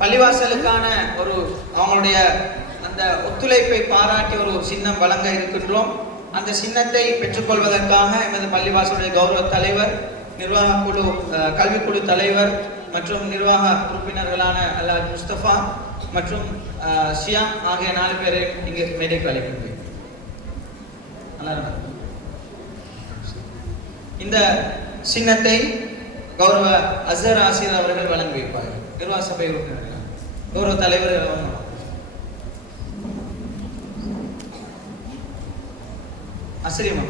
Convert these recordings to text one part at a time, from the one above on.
பள்ளிவாசலுக்கான ஒரு அவங்களுடைய அந்த ஒத்துழைப்பை பாராட்டி ஒரு சின்னம் வழங்க இருக்கின்றோம். அந்த சின்னத்தை பெற்றுக்கொள்வதற்காக எமது பள்ளிவாசலுடைய கௌரவ தலைவர், நிர்வாக குழு, கல்விக்குழு தலைவர் மற்றும் நிர்வாக உறுப்பினர்களான அல்லாஹ் முஸ்தபா மற்றும் ஷியாம் ஆகிய 4 பேரை இங்கு மேடைக்கு அழைக்கின்றேன். இந்த சின்னத்தை கௌரவ அஸ்ஹர் ஆசிரியர் அவர்கள் வழங்கி வைப்பார்கள். நிர்வாக சபை உறுப்பினர்கள், கௌரவ தலைவர் அஸ்ரிமா,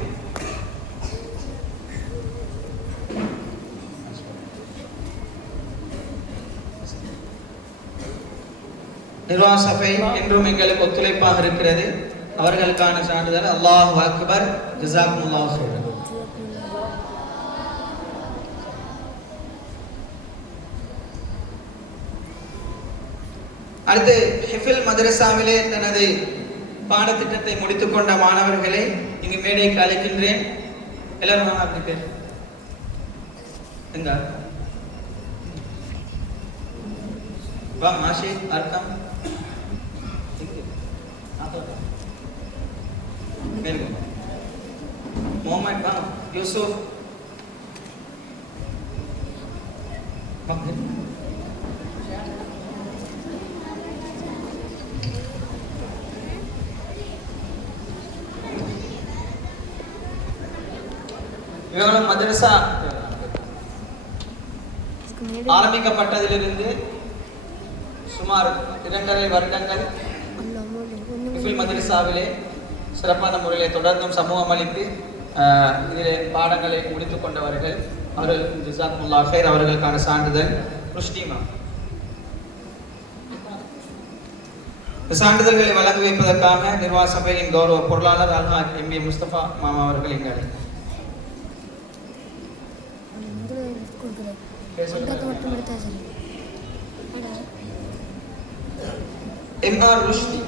நிர்வாக சபை என்றும் எங்களுக்கு ஒத்துழைப்பாக இருக்கிறது. அவர்களுக்கான சான்றிதழ். அல்லாஹு அக்பர், ஜஸாக்குமுல்லாஹு ஹைரன். அடுத்து ஹிஃபில் மதரசாவிலே தனது பாடத்திட்டத்தை முடித்துக் கொண்ட மாணவர்களை இங்கு மேடைக்கு அழைக்கின்றேன். எல்லாரும் வாங்க. அப்படி பேர் எங்க வா மாஷி அர்க்கம் मोहम्मद बा यूसुफ இவங்களும் மதரசா ஆரம்பிக்கப்பட்டதிலிருந்து சுமார் 2.5 வருடங்கள் ஹிஃபில் மதரசாவிலே சிறப்பான முறையிலே தொடர்ந்தும் சமூகம் அளித்து இதில் பாடங்களை முடித்துக் கொண்டவர்கள். அவர்கள் ஜஸாக்குமுல்லாஹு ஹைர். அவர்களுக்கான சான்றிதழ் ருஷ்டிமா. சான்றிதழ்களை வழங்கி வைப்பதற்காக நிர்வாக சபையின் கௌரவ பொருளாளர் அல்ஹாஜ் எம்.ஏ. முஸ்தபா மாமா அவர்கள் இங்கு எம்.ஆர். ருஷ்டி.